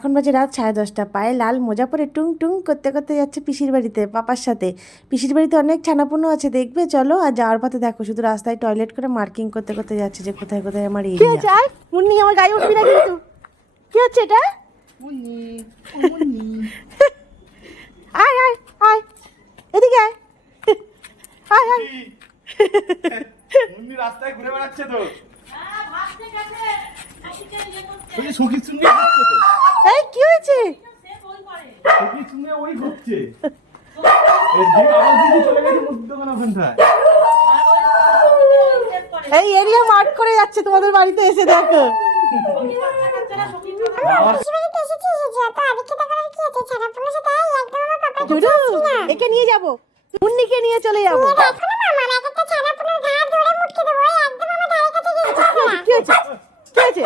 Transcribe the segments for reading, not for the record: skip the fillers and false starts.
এখন বাজে রাত 10:30। পায়ে লাল মোজা পরে টুং টুং করতে করতে যাচ্ছে পিসির বাড়িতে পাপার সাথে। পিসির বাড়িতে অনেক ছানাপুনো আছে, দেখবে চলো। আর যাওয়ার পথে দেখো শুধু রাস্তায় টয়লেট করে মার্কিং করতে করতে যাচ্ছে যে কোথায় কোথায় আমার এরিয়া। মুন্নি আমার গায়ে উঠবি না কিন্তু। কি হচ্ছে এটা? আয় আয় আয় এদিকে আয় আয় আয়। মুন্নি রাস্তায় ঘুরে বেড়াচ্ছে তো। এই কি হয়েছে? ওই ঘুরছে। চলে গেছে মুদির দোকান ওখানটায়। এই এরিয়া মার্ক করে যাচ্ছে তোমাদের বাড়িতে এসে দেখো। একে নিয়ে যাবো, মুন্নিকে নিয়ে চলে যাবো। কি হয়েছে? কি হয়েছে?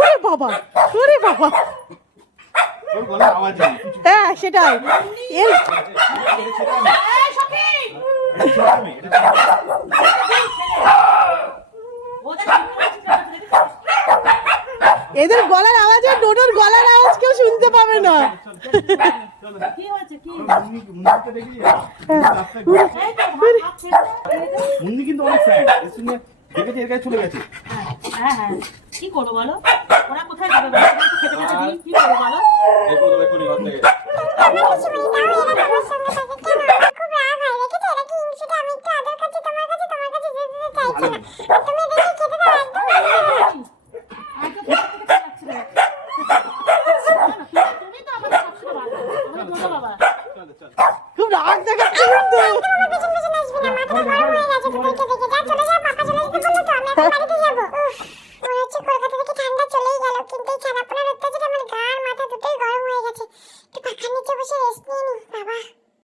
ওরে বাবা, ওরে বাবা। ওর গলার আওয়াজ নেই। হ্যাঁ সেটাই। এদের গলার আওয়াজে ডোডোর গলার আওয়াজ কেউ শুনতে পাবে না। মুন্নি কিন্তু অনেক ফ্যান। দেখেছি এর কাছে চলে গেছে। হ্যাঁ হ্যাঁ কি করবো বলো, ওরা কোথায় যাবে বলো, খেতে খেতে দিই কি করবো বলো। খুব রাগ দেখাচ্ছে ঠান্ডা চলেই গেল, কিন্তু এই ছানাপোনার অত্যাচারে আমার গার মাথা দুটোই গরম হয়ে গেছে। একটু পাখার নিচে বসে রেস্ট নিয়ে নি বাবা।